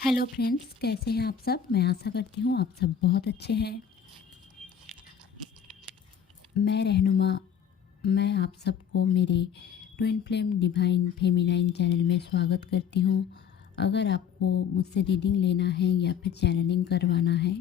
Hello friends, कैसे हैं आप सब। मैं आशा करती हूँ आप सब बहुत अच्छे हैं। मैं रहनुमा, मैं आप सबको मेरे twin flame divine feminine channel में स्वागत करती हूँ। अगर आपको मुझसे रीडिंग लेना है या फिर चैनलिंग करवाना है,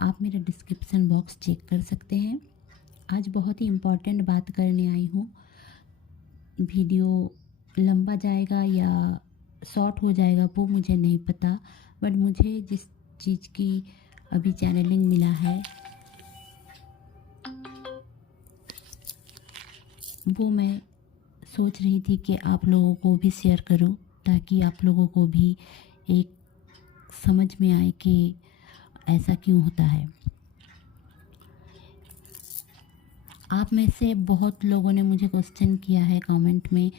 आप मेरा डिस्क्रिप्शन बॉक्स चेक कर सकते हैं। आज बहुत ही इम्पॉर्टेंट बात करने आई हूँ। वीडियो लंबा जाएगा या शॉर्ट हो जाएगा वो मुझे नहीं पता, बट मुझे जिस चीज़ की अभी चैनलिंग मिला है वो मैं सोच रही थी कि आप लोगों को भी शेयर करूं, ताकि आप लोगों को भी एक समझ में आए कि ऐसा क्यों होता है। आप में से बहुत लोगों ने मुझे क्वेश्चन किया है कमेंट में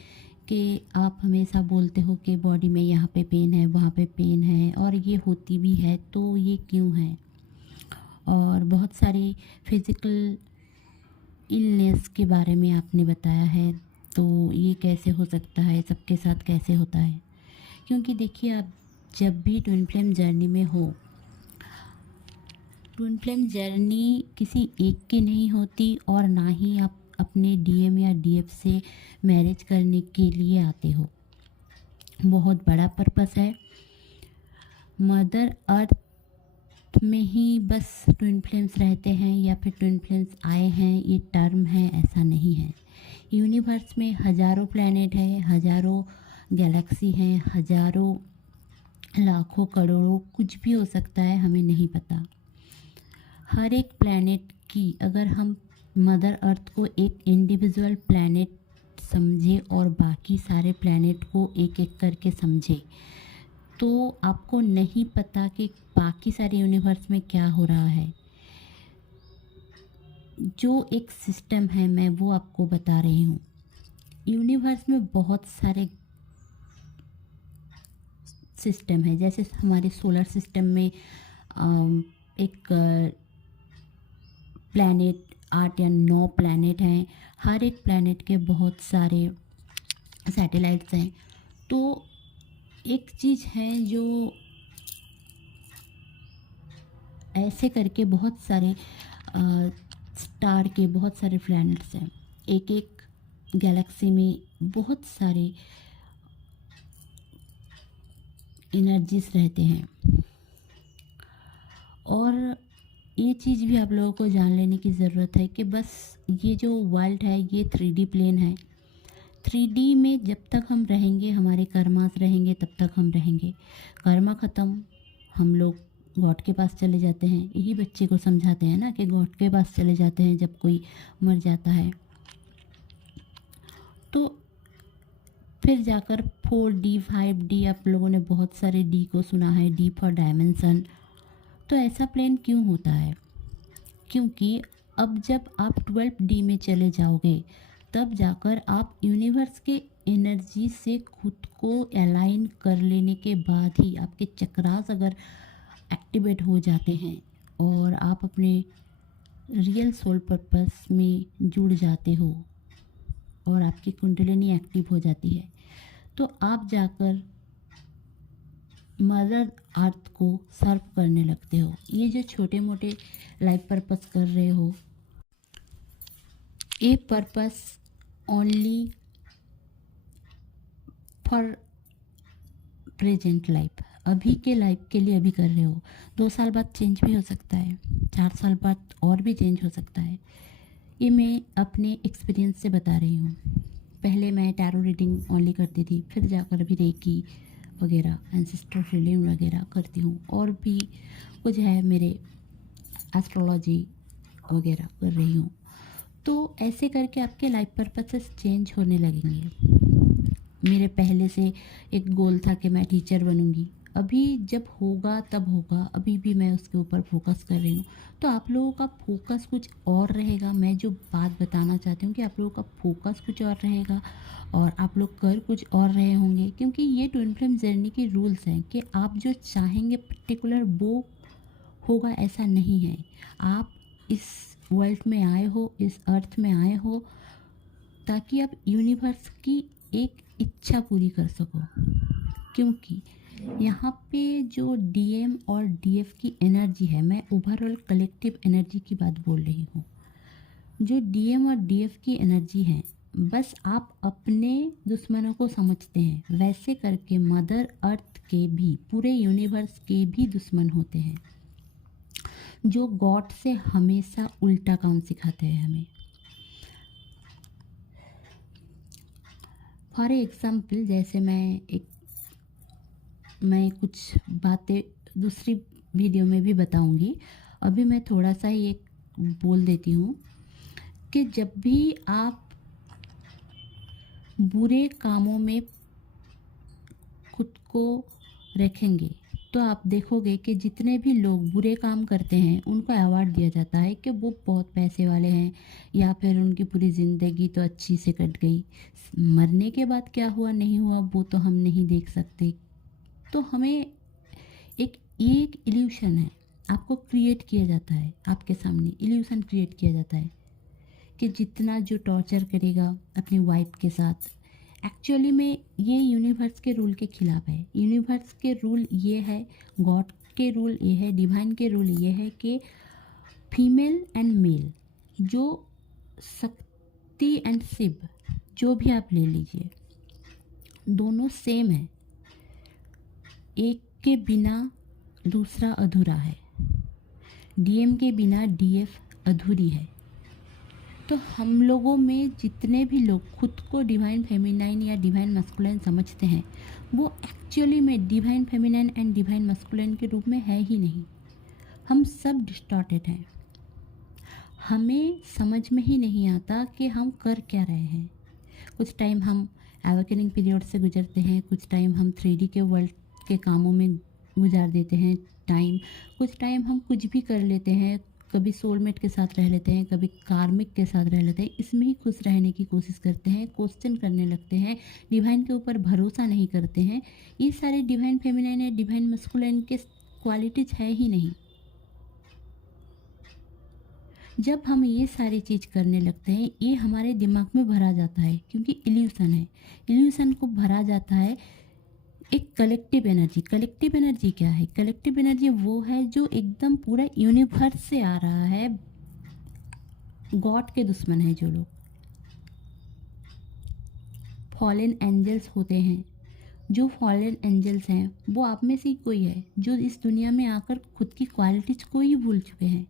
कि आप हमेशा बोलते हो कि बॉडी में यहाँ पे पेन है, वहाँ पे पेन है, और ये होती भी है, तो ये क्यों है। और बहुत सारी फिज़िकल इलनेस के बारे में आपने बताया है, तो ये कैसे हो सकता है, सबके साथ कैसे होता है। क्योंकि देखिए, आप जब भी ट्विन फ्लेम जर्नी में हो, ट्विन फ्लेम जर्नी किसी एक की नहीं होती, और ना ही आप अपने डीएम या डीएफ से मैरिज करने के लिए आते हो। बहुत बड़ा पर्पस है। मदर अर्थ में ही बस ट्विन फ्लेम्स रहते हैं या फिर ट्विन फ्लेम्स आए हैं ये टर्म है, ऐसा नहीं है। यूनिवर्स में हज़ारों प्लैनेट हैं, हज़ारों गैलेक्सी हैं, हज़ारों लाखों करोड़ों कुछ भी हो सकता है, हमें नहीं पता। हर एक प्लैनेट की, अगर हम मदर अर्थ को एक इंडिविजुअल प्लैनेट समझे और बाकी सारे प्लैनेट को एक एक करके समझे, तो आपको नहीं पता कि बाकी सारे यूनिवर्स में क्या हो रहा है। जो एक सिस्टम है, मैं वो आपको बता रही हूँ। यूनिवर्स में बहुत सारे सिस्टम है। जैसे हमारे सोलर सिस्टम में एक प्लैनेट 8 या 9 प्लैनेट हैं। हर एक प्लैनेट के बहुत सारे सैटेलाइट्स हैं। तो एक चीज़ है जो ऐसे करके बहुत सारे स्टार के बहुत सारे प्लैनेट्स हैं। एक एक गैलेक्सी में बहुत सारे एनर्जीज रहते हैं। और ये चीज़ भी आप लोगों को जान लेने की ज़रूरत है कि बस ये जो वर्ल्ड है ये 3D प्लेन है। 3D में जब तक हम रहेंगे, हमारे कर्मास रहेंगे, तब तक हम रहेंगे। कर्मा ख़त्म, हम लोग गॉड के पास चले जाते हैं। यही बच्चे को समझाते हैं ना कि गॉड के पास चले जाते हैं जब कोई मर जाता है। तो फिर जाकर 4D 5D, आप लोगों ने बहुत सारे डी को सुना है, डी फॉर डायमेंशन। तो ऐसा प्लेन क्यों होता है? क्योंकि अब जब आप 12D में चले जाओगे, तब जाकर आप यूनिवर्स के एनर्जी से खुद को अलाइन कर लेने के बाद ही आपके चक्रास अगर एक्टिवेट हो जाते हैं और आप अपने रियल सोल पर्पस में जुड़ जाते हो और आपकी कुंडलिनी एक्टिव हो जाती है, तो आप जाकर मदर अर्थ को सर्व करने लगते हो। ये जो छोटे मोटे लाइफ पर्पस कर रहे हो, ये purpose only for present life, अभी के लाइफ के लिए अभी कर रहे हो। 2 साल बाद चेंज भी हो सकता है, 4 साल बाद और भी चेंज हो सकता है। ये मैं अपने एक्सपीरियंस से बता रही हूँ। पहले मैं टैरो रीडिंग ओनली करती थी, फिर जाकर अभी रेकी वगैरह, एंसेस्टर हीलिंग वगैरह करती हूँ, और भी कुछ है, मेरे एस्ट्रोलॉजी वगैरह कर रही हूँ। तो ऐसे करके आपके लाइफ पर्पसेस चेंज होने लगेंगे। मेरे पहले से एक गोल था कि मैं टीचर बनूंगी, अभी जब होगा तब होगा, अभी भी मैं उसके ऊपर फोकस कर रही हूँ। तो आप लोगों का फोकस कुछ और रहेगा। मैं जो बात बताना चाहती हूँ कि आप लोगों का फोकस कुछ और रहेगा और आप लोग कर कुछ और रहे होंगे, क्योंकि ये ट्विन फ्लेम जर्नी के रूल्स हैं कि आप जो चाहेंगे पर्टिकुलर वो होगा, ऐसा नहीं है। आप इस वर्ल्ड में आए हो, इस अर्थ में आए हो, ताकि आप यूनिवर्स की एक इच्छा पूरी कर सको क्योंकि यहाँ पे जो डीएम और डीएफ की एनर्जी है, मैं ओवरऑल कलेक्टिव एनर्जी की बात बोल रही हूँ। जो डीएम और डीएफ की एनर्जी है, बस आप अपने दुश्मनों को समझते हैं, वैसे करके मदर अर्थ के भी, पूरे यूनिवर्स के भी दुश्मन होते हैं, जो गॉड से हमेशा उल्टा काम सिखाते हैं हमें। फॉर एग्जाम्पल, जैसे मैं कुछ बातें दूसरी वीडियो में भी बताऊंगी, अभी मैं थोड़ा सा ही एक बोल देती हूँ कि जब भी आप बुरे कामों में खुद को रखेंगे तो आप देखोगे कि जितने भी लोग बुरे काम करते हैं उनको अवार्ड दिया जाता है कि वो बहुत पैसे वाले हैं, या फिर उनकी पूरी ज़िंदगी तो अच्छी से कट गई। मरने के बाद क्या हुआ नहीं हुआ वो तो हम नहीं देख सकते। तो हमें एक इल्यूशन है, आपको क्रिएट किया जाता है, आपके सामने इल्यूशन क्रिएट किया जाता है कि जितना जो टॉर्चर करेगा अपनी वाइफ के साथ, एक्चुअली में ये यूनिवर्स के रूल के खिलाफ है। यूनिवर्स के रूल ये है, गॉड के रूल ये है, डिवाइन के रूल ये है कि फीमेल एंड मेल, जो शक्ति एंड शिव, जो भी आप ले लीजिए, दोनों सेम है। एक के बिना दूसरा अधूरा है, डीएम के बिना डीएफ अधूरी है। तो हम लोगों में जितने भी लोग खुद को डिवाइन फेमिनाइन या डिवाइन मस्कुलिन समझते हैं, वो एक्चुअली में divine feminine and divine masculine के रूप में है ही नहीं। हम सब डिस्टॉर्टेड हैं। हमें समझ में ही नहीं आता कि हम कर क्या रहे हैं। कुछ टाइम हम अवेकनिंग पीरियड से गुजरते हैं, कुछ टाइम हम 3D के वर्ल्ड के कामों में गुजार देते हैं टाइम, कुछ टाइम हम कुछ भी कर लेते हैं, कभी सोलमेट के साथ रह लेते हैं, कभी कार्मिक के साथ रह लेते हैं, इसमें ही खुश रहने की कोशिश करते हैं, क्वेश्चन करने लगते हैं, डिवाइन के ऊपर भरोसा नहीं करते हैं। ये सारे डिवाइन फेमिनाइन या डिवाइन मस्कुलिन के क्वालिटीज है ही नहीं। जब हम ये सारी चीज़ करने लगते हैं, ये हमारे दिमाग में भरा जाता है, क्योंकि इल्यूशन है। इल्यूशन को भरा जाता है एक कलेक्टिव एनर्जी। कलेक्टिव एनर्जी क्या है? कलेक्टिव एनर्जी वो है जो एकदम पूरा यूनिवर्स से आ रहा है। गॉड के दुश्मन है जो लोग, फॉलन एंजल्स होते हैं। जो फॉलन एंजल्स हैं वो आप में से ही कोई है, जो इस दुनिया में आकर खुद की क्वालिटीज को ही भूल चुके हैं।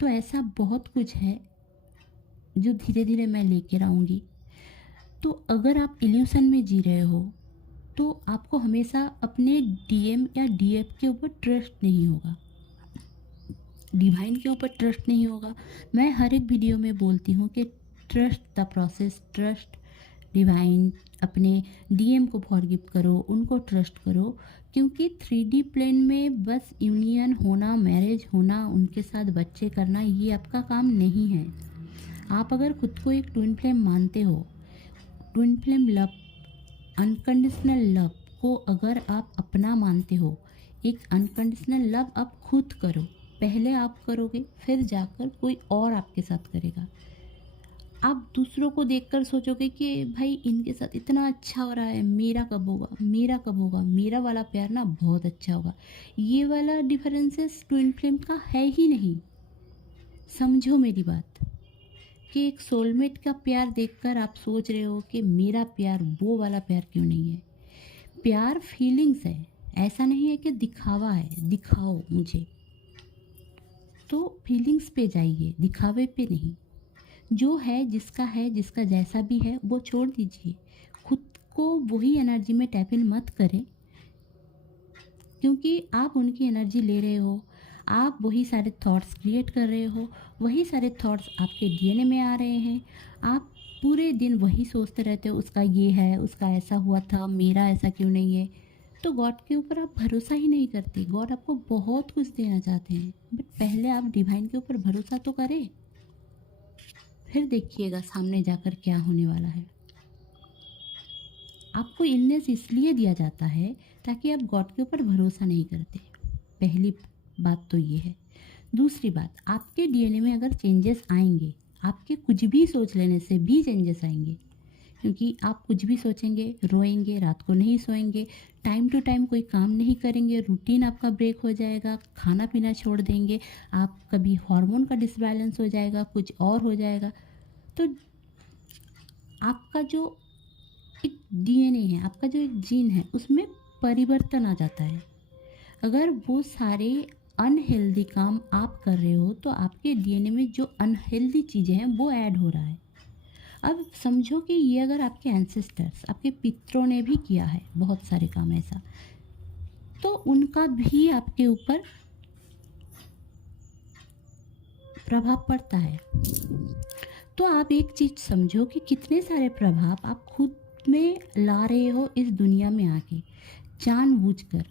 तो ऐसा बहुत कुछ है जो धीरे धीरे मैं लेकर आऊँगी। तो अगर आप इल्यूशन में जी रहे हो तो आपको हमेशा अपने डीएम या डीएफ के ऊपर ट्रस्ट नहीं होगा, डिवाइन के ऊपर ट्रस्ट नहीं होगा। मैं हर एक वीडियो में बोलती हूँ कि trust the process, trust divine, अपने डीएम को फॉरगिव करो, उनको ट्रस्ट करो, क्योंकि 3D प्लेन में बस यूनियन होना, मैरिज होना, उनके साथ बच्चे करना, ये आपका काम नहीं है। आप अगर खुद को एक ट्विन फ्लेम मानते हो, twin flame love, unconditional love को अगर आप अपना मानते हो, एक अनकंडीशनल लव आप खुद करो। पहले आप करोगे, फिर जाकर कोई और आपके साथ करेगा। आप दूसरों को देखकर सोचोगे कि भाई इनके साथ इतना अच्छा हो रहा है, मेरा कब होगा, मेरा कब होगा, मेरा वाला प्यार ना बहुत अच्छा होगा। ये वाला डिफरेंसेस ट्विन फ्लेम का है ही नहीं। समझो मेरी बात कि एक सोलमेट का प्यार देखकर आप सोच रहे हो कि मेरा प्यार वो वाला प्यार क्यों नहीं है। प्यार फीलिंग्स है, ऐसा नहीं है कि दिखावा है, दिखाओ मुझे। तो फीलिंग्स पे जाइए, दिखावे पे नहीं। जो है, जिसका जैसा भी है वो छोड़ दीजिए। खुद को वही एनर्जी में टैप इन मत करें, क्योंकि आप उनकी एनर्जी ले रहे हो, आप वही सारे थॉट्स क्रिएट कर रहे हो, वही सारे थॉट्स आपके डीएनए में आ रहे हैं। आप पूरे दिन वही सोचते रहते हो, उसका ये है, उसका ऐसा हुआ था, मेरा ऐसा क्यों नहीं है। तो गॉड के ऊपर आप भरोसा ही नहीं करते। गॉड आपको बहुत कुछ देना चाहते हैं, बट पहले आप डिवाइन के ऊपर भरोसा तो करें, फिर देखिएगा सामने जाकर क्या होने वाला है। आपको इलनेस इसलिए दिया जाता है ताकि आप गॉड के ऊपर भरोसा नहीं करते। पहली बात तो ये है। दूसरी बात, आपके डीएनए में अगर चेंजेस आएंगे आपके कुछ भी सोच लेने से भी चेंजेस आएंगे, क्योंकि आप कुछ भी सोचेंगे, रोएंगे, रात को नहीं सोएंगे, टाइम टू टाइम कोई काम नहीं करेंगे, रूटीन आपका ब्रेक हो जाएगा, खाना पीना छोड़ देंगे, आप कभी हार्मोन का डिसबैलेंस हो जाएगा, कुछ और हो जाएगा। तो आपका जो एक डीएनए है, आपका जो एक जीन है, उसमें परिवर्तन आ जाता है। अगर वो सारे अनहेल्दी काम आप कर रहे हो तो आपके डीएनए में जो अनहेल्दी चीज़ें हैं वो ऐड हो रहा है। अब समझो कि ये अगर आपके एंसेस्टर्स, आपके पितरों ने भी किया है बहुत सारे काम ऐसा, तो उनका भी आपके ऊपर प्रभाव पड़ता है। तो आप एक चीज़ समझो कि कितने सारे प्रभाव आप खुद में ला रहे हो इस दुनिया में आके, जानबूझकर।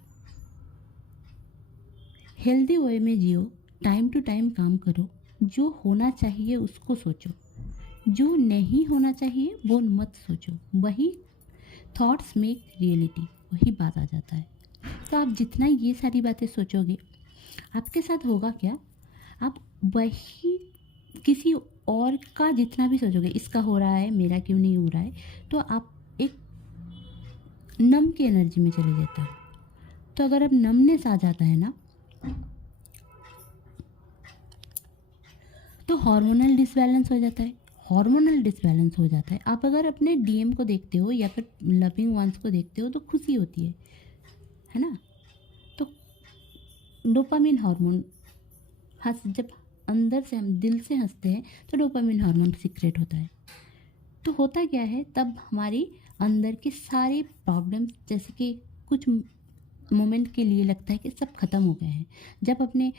हेल्दी वे में जियो, टाइम टू टाइम काम करो, जो होना चाहिए उसको सोचो, जो नहीं होना चाहिए वो मत सोचो। वही थॉट्स मेक रियलिटी, वही बात आ जाता है। तो आप जितना ये सारी बातें सोचोगे, आपके साथ होगा क्या, आप वही किसी और का जितना भी सोचोगे, इसका हो रहा है मेरा क्यों नहीं हो रहा है, तो आप एक नम की एनर्जी में चले जाते हो। तो अगर अब नमनेस आ जाता है ना, तो हार्मोनल डिसबैलेंस हो जाता है। हार्मोनल डिसबैलेंस हो जाता है, आप अगर अपने डीएम को देखते हो या फिर लविंग वंस को देखते हो तो खुशी होती है ना। तो डोपामिन हार्मोन, हंस जब अंदर से हम दिल से हंसते हैं तो डोपामिन हार्मोन सीक्रेट होता है। तो होता क्या है, तब हमारी अंदर के सारे प्रॉब्लम्स, जैसे कि कुछ मोमेंट के लिए लगता है कि सब खत्म हो गए हैं। जब अपने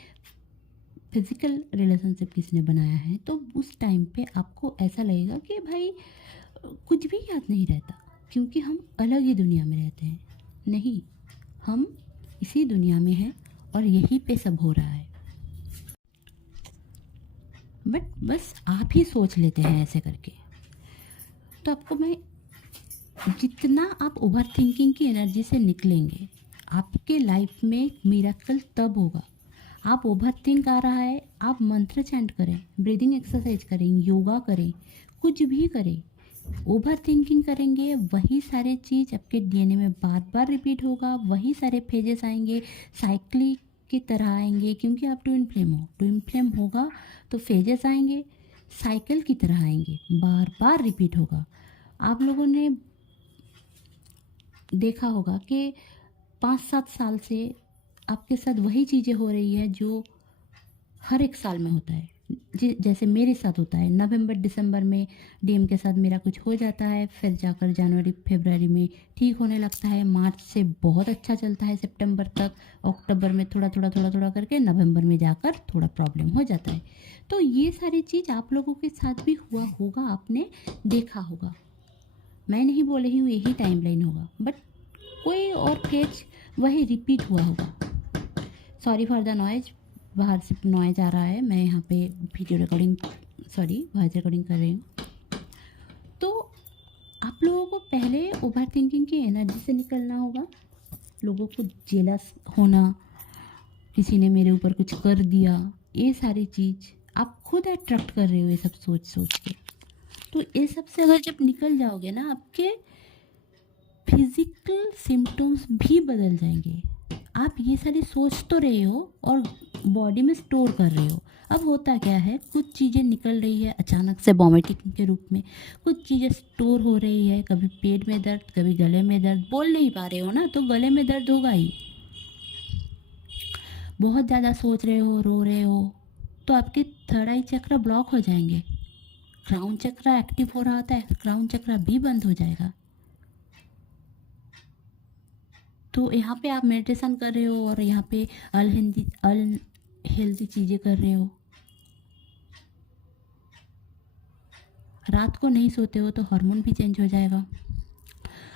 फिजिकल रिलेशनशिप किसी ने बनाया है तो उस टाइम पे आपको ऐसा लगेगा कि भाई कुछ भी याद नहीं रहता, क्योंकि हम अलग ही दुनिया में रहते हैं। नहीं, हम इसी दुनिया में हैं और यहीं पे सब हो रहा है। बट बस आप ही सोच लेते हैं ऐसे करके। तो आपको मैं, जितना आप ओवर थिंकिंग की एनर्जी से निकलेंगे, आपके लाइफ में मिरेकल तब होगा। आप ओवर थिंक आ रहा है, आप मंत्र चैंट करें, ब्रीदिंग एक्सरसाइज करें, योगा करें, कुछ भी करें, ओवर थिंकिंग करेंगे, वही सारे चीज़ आपके डीएनए में बार बार रिपीट होगा, वही सारे फेजेस आएंगे, साइक्लिक की तरह आएंगे, क्योंकि आप ट्विन फ्लेम हो। ट्विन फ्लेम होगा तो फेजेस आएंगे, साइकिल की तरह आएंगे, बार बार रिपीट होगा। आप लोगों ने देखा होगा कि 5-7 साल से आपके साथ वही चीज़ें हो रही है जो हर एक साल में होता है। जैसे मेरे साथ होता है, नवंबर दिसंबर में डीएम के साथ मेरा कुछ हो जाता है, फिर जाकर जनवरी फरवरी में ठीक होने लगता है, मार्च से बहुत अच्छा चलता है सितंबर तक, अक्टूबर में थोड़ा थोड़ा थोड़ा थोड़ा करके नवंबर में जाकर थोड़ा प्रॉब्लम हो जाता है। तो ये सारी चीज़ आप लोगों के साथ भी हुआ होगा, आपने देखा होगा। मैं नहीं बोल रही हूँ यही टाइमलाइन होगा, बट कोई और फेज वही रिपीट हुआ होगा। सॉरी फॉर द नॉइज, बाहर से नॉइज आ रहा है, मैं यहाँ पे video recording, sorry voice recording कर रही हूँ। तो आप लोगों को पहले ओवर थिंकिंग की एनर्जी से निकलना होगा। लोगों को जेलस होना, किसी ने मेरे ऊपर कुछ कर दिया, ये सारी चीज़ आप खुद अट्रैक्ट कर रहे हो ये सब सोच सोच के। तो ये सब से अगर जब निकल जाओगे ना, आपके फिजिकल सिम्टम्स भी बदल जाएंगे। आप ये सारी सोच तो रहे हो और बॉडी में स्टोर कर रहे हो। अब होता क्या है, कुछ चीज़ें निकल रही है अचानक से वॉमिटिंग के रूप में, कुछ चीज़ें स्टोर हो रही है, कभी पेट में दर्द, कभी गले में दर्द, बोल नहीं पा रहे हो ना तो गले में दर्द होगा ही। बहुत ज़्यादा सोच रहे हो, रो रहे हो, तो आपके थर्ड आई चक्र ब्लॉक हो जाएंगे। क्राउन चक्र एक्टिव हो रहा था, क्राउन चक्र भी बंद हो जाएगा। तो यहाँ पे आप मेडिटेशन कर रहे हो और यहाँ पे अनहेल्दी चीज़ें कर रहे हो। रात को नहीं सोते हो तो हार्मोन भी चेंज हो जाएगा।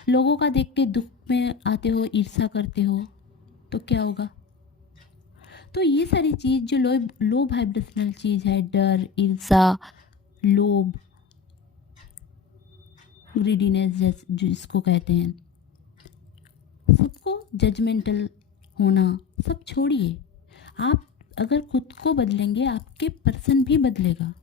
लोगों का देख के दुख में आते हो, ईर्ष्या करते हो, तो क्या होगा। तो ये सारी चीज़ जो लो लो वाइब्रेशनल चीज़ है, डर, ईर्ष्या, लोभ, ग्रीडीनेस जिसको कहते हैं, सबको जजमेंटल होना, सब छोड़िए। आप अगर खुद को बदलेंगे, आपके पर्सन भी बदलेगा।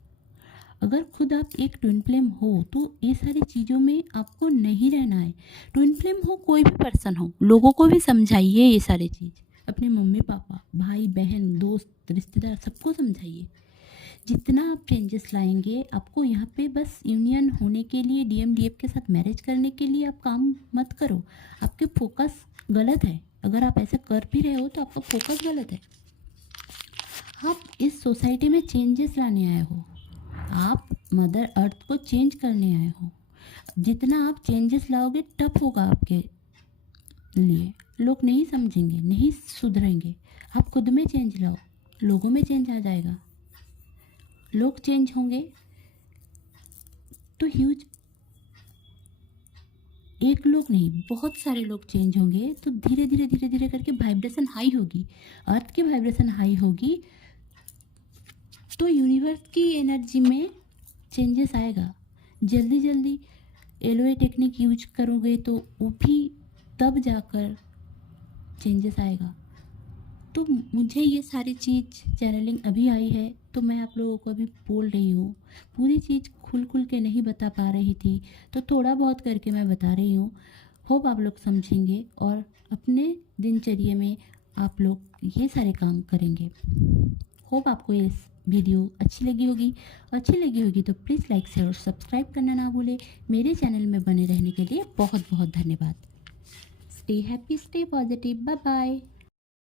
अगर खुद आप एक ट्विन फ्लेम हो तो ये सारी चीज़ों में आपको नहीं रहना है। ट्विन फ्लेम हो कोई भी पर्सन हो, लोगों को भी समझाइए ये सारी चीज़, अपने मम्मी पापा, भाई बहन, दोस्त, रिश्तेदार, सबको समझाइए। जितना आप चेंजेस लाएंगे, आपको यहाँ पे बस यूनियन होने के लिए, डीएम डीएफ के साथ मैरिज करने के लिए आप काम मत करो। आपके फोकस गलत है। अगर आप ऐसा कर भी रहे हो तो आपका फोकस गलत है। आप इस सोसाइटी में चेंजेस लाने आए हो, आप मदर अर्थ को चेंज करने आए हो। जितना आप चेंजेस लाओगे टफ होगा आपके लिए, लोग नहीं समझेंगे, नहीं सुधरेंगे। आप खुद में चेंज लाओ, लोगों में चेंज आ जाएगा। लोग चेंज होंगे तो ह्यूज, एक लोग नहीं बहुत सारे लोग चेंज होंगे, तो धीरे धीरे धीरे धीरे करके वाइब्रेशन हाई होगी, अर्थ की वाइब्रेशन हाई होगी, तो यूनिवर्स की एनर्जी में चेंजेस आएगा। जल्दी जल्दी एलोए टेक्निक यूज करोगे तो वो भी तब जाकर चेंजेस आएगा। तो मुझे ये सारी चीज़ चैनलिंग अभी आई है, तो मैं आप लोगों को अभी बोल रही हूँ। पूरी चीज़ खुल के नहीं बता पा रही थी, तो थोड़ा बहुत करके मैं बता रही हूँ। होप आप लोग समझेंगे और अपने दिनचर्या में आप लोग ये सारे काम करेंगे। होप आपको ये वीडियो अच्छी लगी होगी तो प्लीज़ लाइक शेयर और सब्सक्राइब करना ना भूलें। मेरे चैनल में बने रहने के लिए बहुत बहुत धन्यवाद। Stay happy, stay positive, bye bye.